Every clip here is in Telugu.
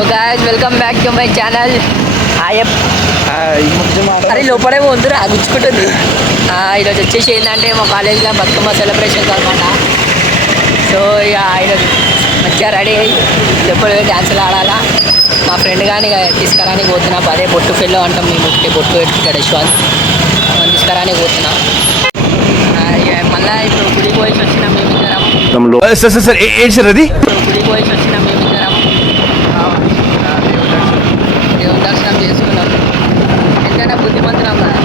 So guys welcome back to my channel. అరే లోపలే వద్దురా గుచ్చుకుంటుంది. ఈరోజు వచ్చేసి ఏంటంటే మా కాలేజీలో బతుకమ్మ సెలబ్రేషన్స్ అనమాట. సో ఇక ఈరోజు మంచిగా రెడీ అయ్యి లోపల డ్యాన్సులు ఆడాలా. మా ఫ్రెండ్ కానీ తీసుకురానికి పోతున్నా. అదే బొట్టు ఫెల్లో అంటాం మేము, ఒకటి బొట్టు పెట్టుకుంటాడు యశ్వంత్, మనం తీసుకురానికి పోతున్నా. మళ్ళీ ఇప్పుడు గుడికి పోయేసి వచ్చినా మేమిద్దరం. గుడికి పోయేసి వచ్చినా మేమిద్దరం దేవుని దర్శనం చేసుకున్నాం. ఎంతైనా బుద్ధిమంతులం కదా.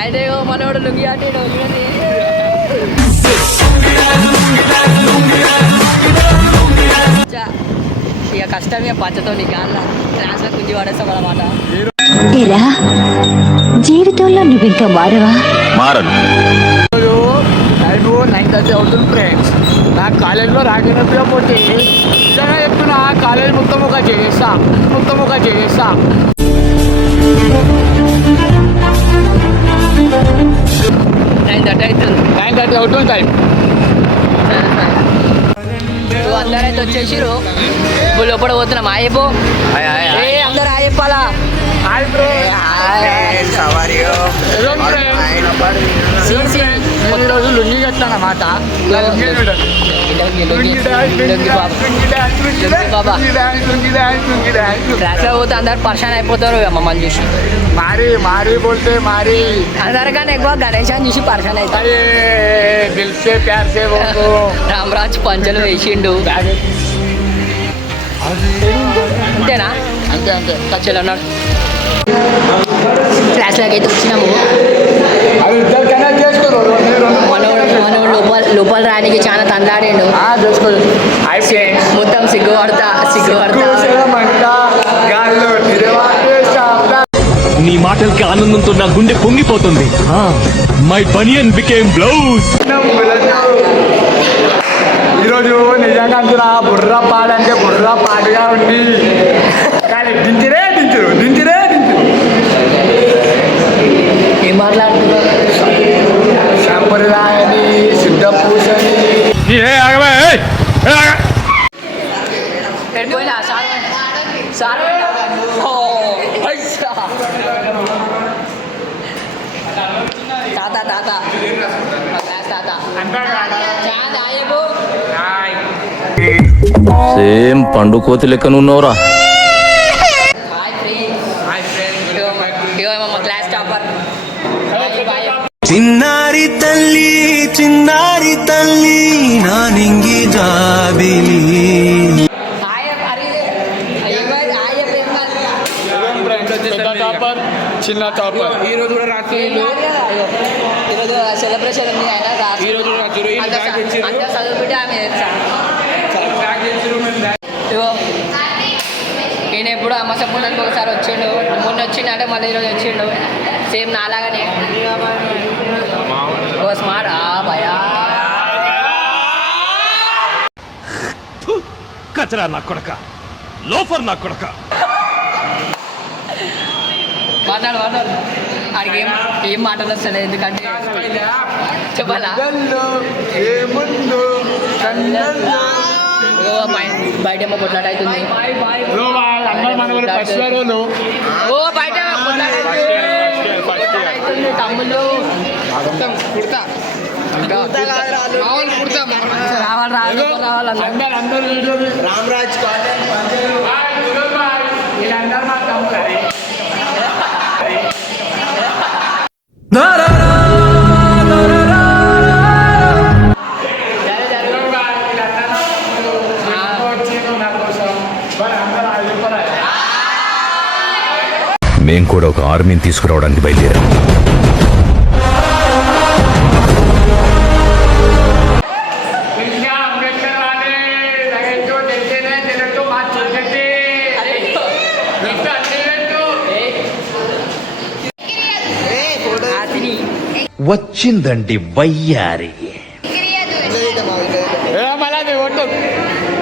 అయితే మనోడు లుంగి అంటే ఇక కష్టం ఇక పంచతో నీకు అలా క్లాస్లో గుంజి పడేస్తాం అన్నమాట. ఇలా జీవితంలో నువ్వు ఇంకా మారవా? మారను. 9:30 అవుతుంది ఫ్రెండ్స్. నా కాలేజీలో రాగినప్పుడు పోతే నిజంగా చెప్తున్నా, కాలేజ్ మొత్తం ఒక చేస్తా. 9:30 అవుతుంది టైం. అందరైతే వచ్చేసిరు. లోపల పోతున్నాం. ఆయపో అందరు ఆయప్పాలా. కొన్ని రోజులు లుంగి కట్టానమాట. ట్రాక్లో పోతే అందరు పర్షాన్ అయిపోతారు మమ్మల్ని చూసి. మారి పోతే మారి అందరికన్నా ఎక్కువ గణేశాన్ని చూసి పర్షాన్ అవుతారు. రామరాజ్ పంచలు వేసిండు అంతేనా? అంతే ఖర్చులు అన్నాడు. క్లాస్లోకి అయితే వచ్చినాము. మనోడు లోపల రానికి చాలా తందాడిండు. మొత్తం సిగ్గుపడతా. నీ మాటలకి ఆనందంతో నా గుండె పొంగిపోతుంది. My banian became blouse. ఈరోజు నిజంగా అంటున్నా, బుర్ర పాడంటే బుర్ర పాటుగా ఉంది. కానీ దించిరే ఏం మాట్లాడుతున్నారు? సంప్రదాయని సిద్ధ పూసని సేమ్ పండు కోతి లెక్కనున్నవరా. చిన్నారి తల్లి నా నింగి జాబిలి. చిన్న టాపర్. ఈరోజు కూడా రాత్రి ఈరోజు సెలబ్రేషన్ ఉంది. ఆయన ఈరోజు చదువుకుంటే ఆమె ఈయన ఎప్పుడు అమ్మ సపోర్టానికి ఒకసారి వచ్చిండు. మొన్న వచ్చిండంటే మళ్ళీ ఈరోజు వచ్చిండు. సేమ్ నాలాగానే ఓ స్మార్ట్ భయా కచరా నా కొడక, లోఫర్ నా కొడక. మాట్లాడు ఆడికి ఏం మాటలు వస్తాయి. ఎందుకంటే చెప్పాలా, బయట ఏమో కొట్లాట అవుతుంది. ఓ బయట తమ్ముళ్ళు రావాలి రామరాజ్ మేము కూడా ఒక ఆర్మీని తీసుకురావడానికి బయలుదేరాం. వచ్చిందండి వయ్యారి.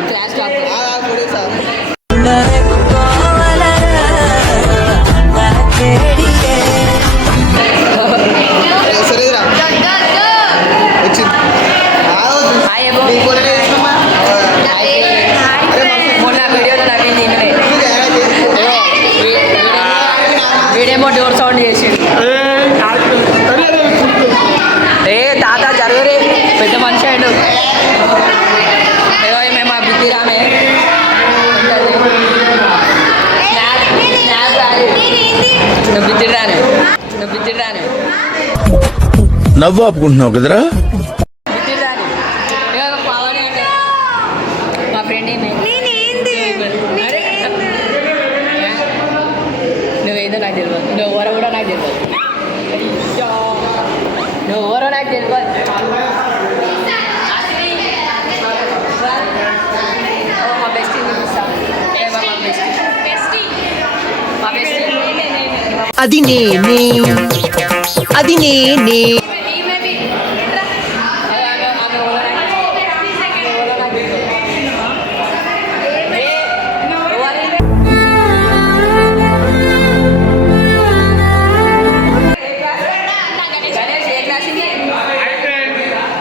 క్లాస్ టాప్ పెద్ద మనిషి అయ్యాడు ఏవో మేము మా బిడ్డి రామే నువ్వు బిడ్డి రాను నవ్వు ఆపుకుంటున్నావు కదరా బిడ్డి రాను ఏవో పవన్ అంటే మా ఫ్రెండ్ నువ్వేందో నాకు తెలియదు నువ్వు ఎవరో కూడా నాకు తెలియదు అయ్యో నువ్వు ఎవరో నాకు తెలియదు మా బెస్ట్ మా బెస్ట్ అది నేనే అది నేనే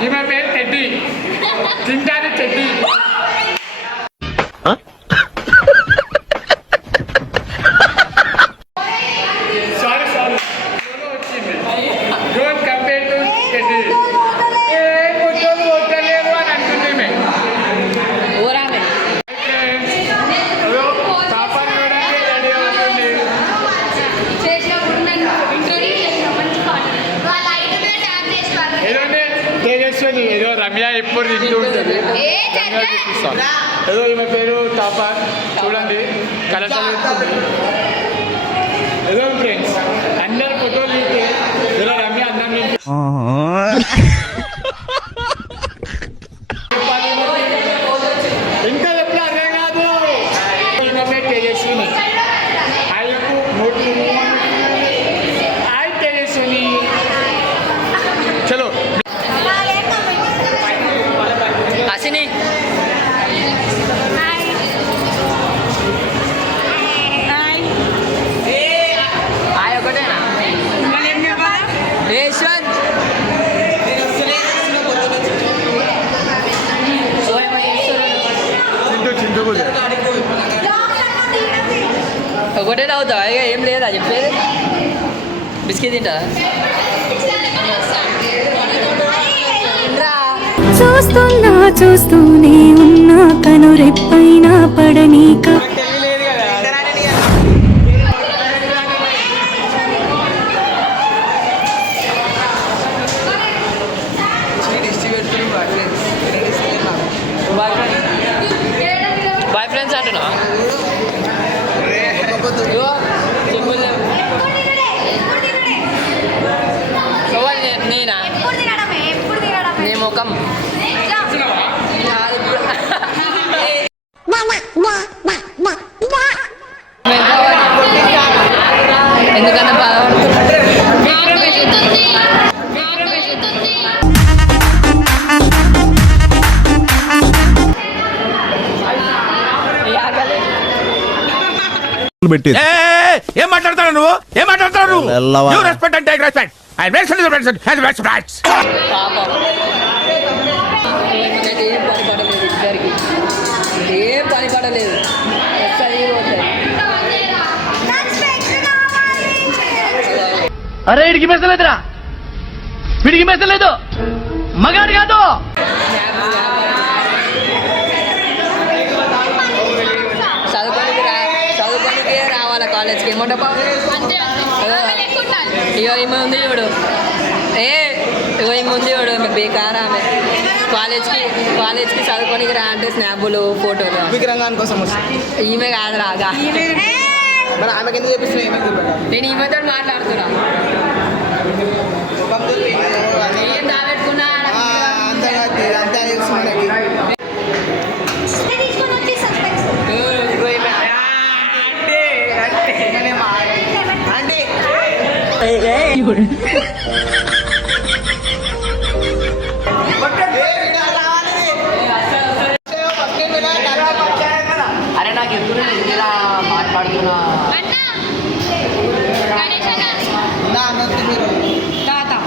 ఈమె పేరు టెడ్డీ తింటాను టెడ్డీ సారీ వచ్చింది డోంట్ కంపేర్ టు టెడ్డీ ఏ కొట్టలు కొట్టలేరు అని అంటుంది ఈమె. ఊరామే అదో పాపని చూడండి రెడీ అవుతుంది ఏదోనే తేజస్విని ఏదో రమ్య ఎప్పుడు తింటూ ఉంటుంది రమ్య చూపిస్తాను ఏదో ఈమె పేరు టాపర్ చూడండి కలెక్టర్ ఏదో ఫ్రెండ్స్ అందరు ఫోటోలు తీస్తే ఏదో రమ్య అందరం ఇంకా ఎప్పుడు అర్థం కాదు ఈమె పేరు తేజస్విని ఆయనకు నోట్లు హాయ్ తేజస్విని చలో హసిని హాయ్ ఒకటేనా యశ్వంత్ చింటూ కూడా ఒకటే అవుతావా ఇక ఏం లేదా చెప్పేది బిస్కెట్ తింటా చూస్తూనే ఉన్నా కనురెప్పైన పడనీక బాయ్ ఫ్రెండ్స్ అంటున్నా నేనా నీ ముఖం ఎందుకన్నా ఏం మాట్లాడతాడు నువ్వు ఏం మాట్లాడతాడు నువ్వు రెస్పెక్ట్ అంటే రెస్పెక్ట్ ఐ రెస్పెక్ట్ ఏం పని పడలేదు ఇద్దరికి ఏం పని పడలేదు అరే వీడికి మెసలేదురా వీడికి మెసలేదు మగాడు కాదు చదువుకోనికే రావాలా కాలేజ్కి ఏమంటా ఇగో ఈమె ఉంది చూడు ఇగో ఈమె ఉంది చూడు బేకారా ఆమె కాలేజ్కి చదువుకోనికి రా అంటే స్నాపులు ఫోటోలు విగ్రహం కోసం వస్తుంది ఈమె కాదు రాగా మరి ఆమెకి ఎందుకు చేపిస్తున్నాయి నేను ఈమెతో మాట్లాడుతున్నా ఏం దాబెట్టుకున్నా అంతగా తెలుసు మనకి అరే నాకు ఎప్పుడు ఇలా మాట్లాడుతున్నా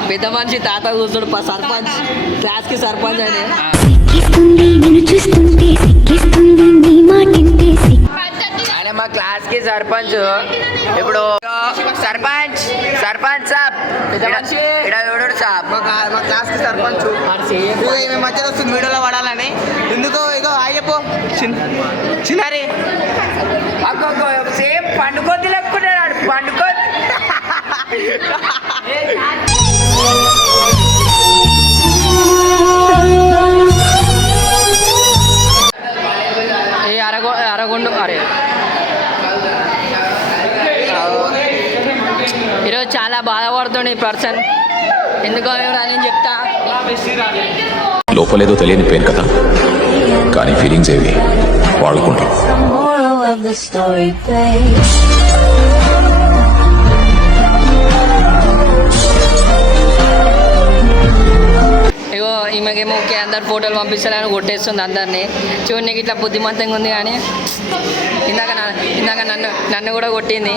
పెద్ద మనిషి తాత కూర్చుడు సర్పంచ్ క్లాస్కి సర్పంచ్ అని సిక్కిస్తుంది నిన్ను చూస్తుంటే సిక్కిస్తుంది నీ మాటింటే ఆయన మా క్లాస్కి సర్పంచ్ ఇప్పుడు సర్పంచ్ సాబ్ పెద్ద మనిషి ఇక్కడ సాబ్ మా క్లాస్కి సర్పంచ్ ఇదిగో ఈమె మధ్యలో వస్తుంది వీడియోలో పడాలని ఎందుకో ఇగో అయ్యప్పో చిన్నారి సేమ్ పండుకొద్ది లెక్కున్నాడు పండుకొద్ది ఏ అరగొండు అరే ఈరోజు చాలా బాధపడుతుంది ఈ పర్సన్ ఎందుకో నేను చెప్తా లోపలేదో తెలియని పెయిన్ కదా కానీ ఫీలింగ్స్ ఏవి వాడుకుంటాం Moral of the story, babe. ఇగో ఈమెకేమో ఓకే అందరు ఫోటోలు పంపిస్తారని కొట్టేస్తుంది అందరినీ చూడడానికి ఇట్లా బుద్ధిమంతంగా ఉంది కానీ ఇందాక నన్ను కూడా కొట్టింది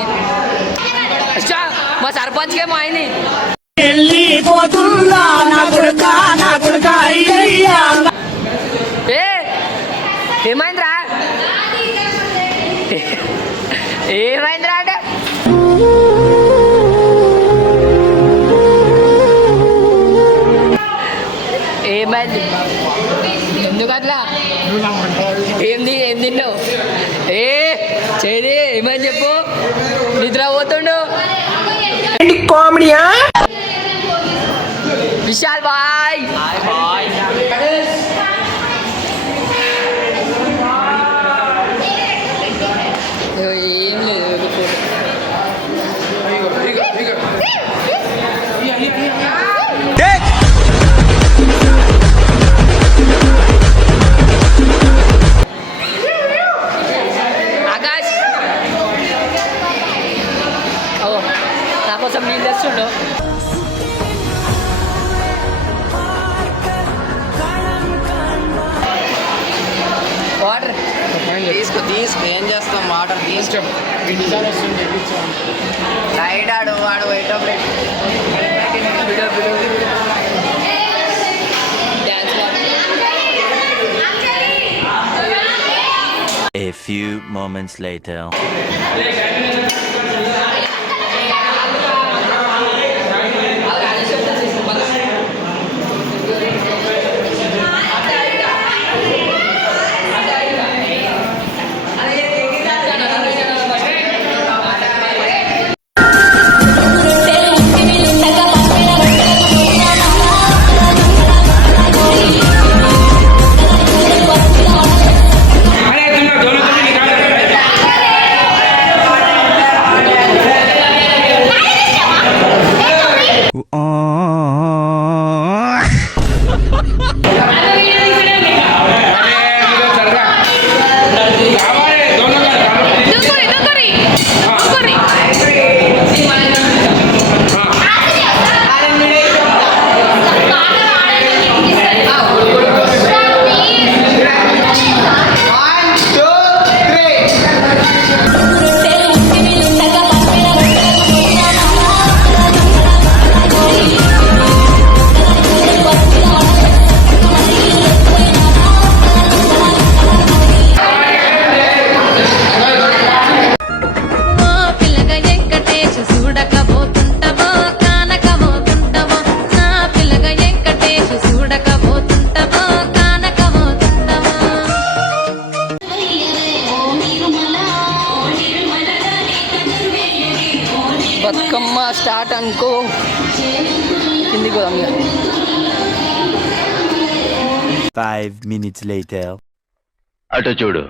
అచ్చా, మా సర్పంచ్కేమో అయింది ఏ ఏమైందిరా ఏమైందిరా అంటే ఏమైంది ఎందుకు అట్లా ఏం తిన్నావు ఏ చేది ఏమని చెప్పు నిద్ర పోతుండు కామెడీయా విశాల్ బాయ్ ఏం లేదు ఆకాష్ ఓ నా కోసం నీళ్ళు తెస్తుండు వాటర్ తీసుకో ఏం చేస్తాం వాటర్ తీసుకో లైట్ ఆడు వాడు పోయేటప్పుడు A few moments later. Bathukamma start అనుకో కిందికి పోదాం ఇక 5 minutes later. అటు చూడు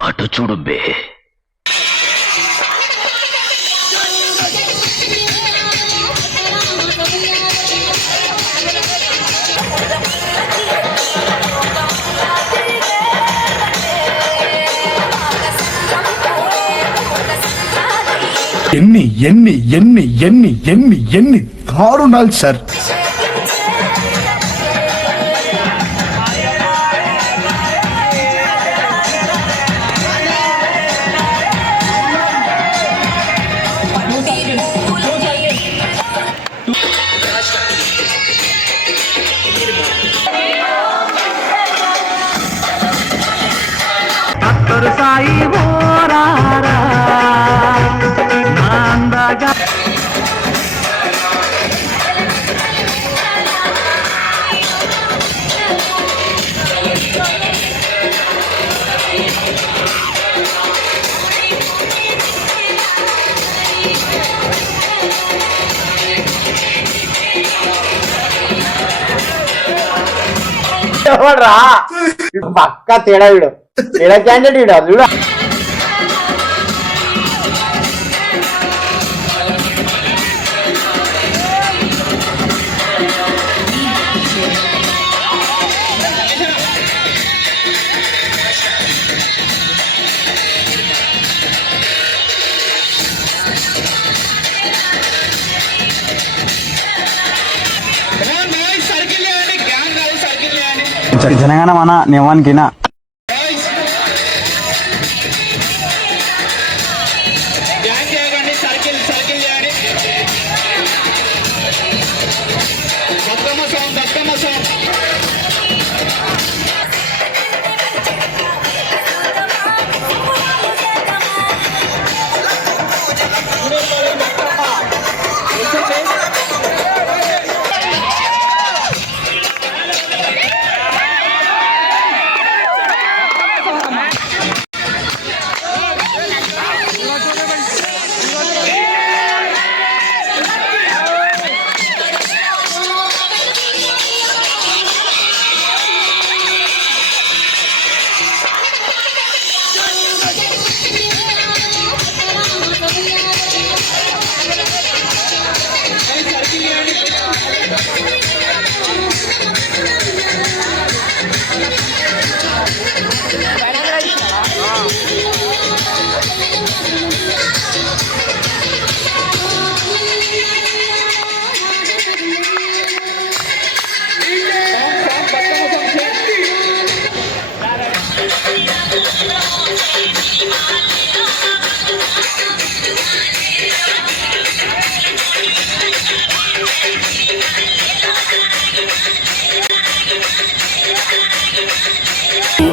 అటు చూడు బే ఎన్ని ఎన్ని ఎన్ని ఎన్ని ఎన్ని ఎన్ని దారుణాలు సార్. ఎవడ్రా పక్క తేడా వీడు తేడా క్యాండిడేట్ వీడు అది చూడ జనగణ మన నివాన్కినా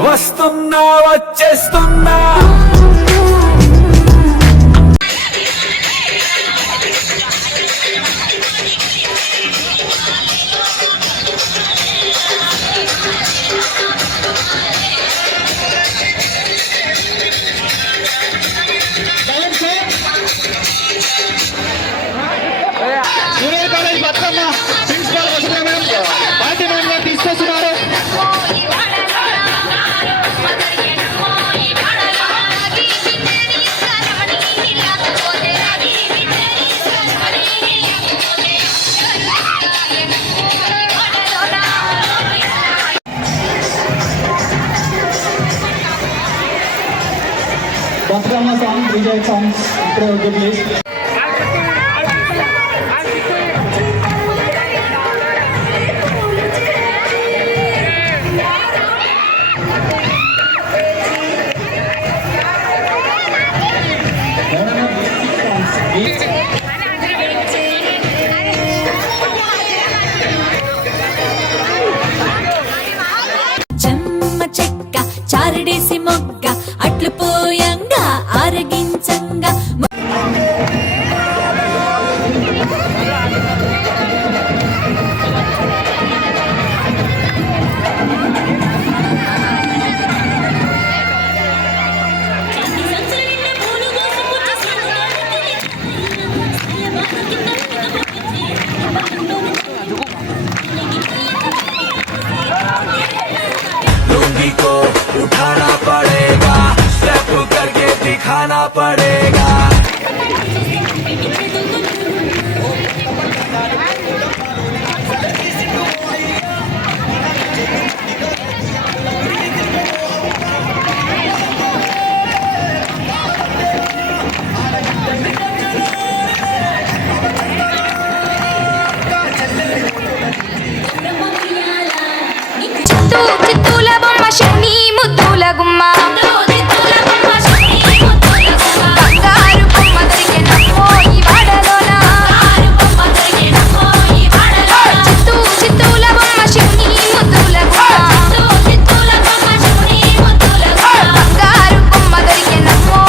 వస్తున్నా వచ్చేస్తున్నా junior college Bathukamma principal party member తీసుకొస్తున్నారు. బతుకమ్మ సాంగ్ విజయ్ సాంగ్స్ ఇప్పుడే ఓకే ప్లీజ్. చెమ్మ చెక్క చారడేసి మొగ్గ అట్లు పోయంగా ఆరగించంగా लुंगी को उठाना पड़ेगा, स्टेप करके दिखाना पड़ेगा. చిత్తూల బొమ్మ శని ముద్దుల గుమ్మ బంగారు బొమ్మ దొరికెనమ్మో ఈ వాడలోన చిత్తూల బొమ్మ శని ముద్దుల గుమ్మ బంగారు బొమ్మ దొరికెనమ్మో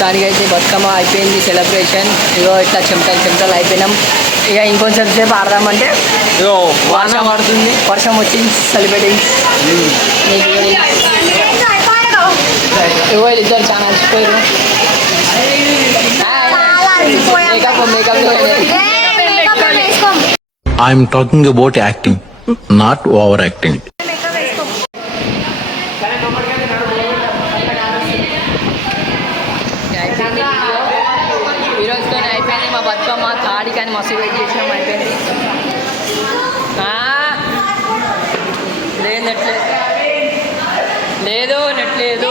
మొత్తానికి అయితే బతుకమ్మ అయిపోయింది సెలబ్రేషన్. ఇగో ఇట్లా చెమటలు అయిపోయినాం. ఇక ఇంకొంచెం సేపు ఆడదామంటే ఇగో వర్షం పడుతుంది. వర్షం వచ్చింది సెలబ్రేటింగ్. ఇగో ఇద్దరు చాలా అలసిపోయారు. Makeup I'm talking about acting, not overacting. ఈరోజుతో అయిపోయింది మా బతుకమ్మ తాడి కానీ మస్తు వెయిట్ చేసినాం. అయిపోయింది. లేదు నెట్ లేదు నెట్ లేదు.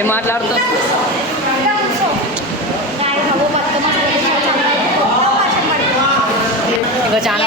ఏం మాట్లాడుతావు? ఇంకా చాలా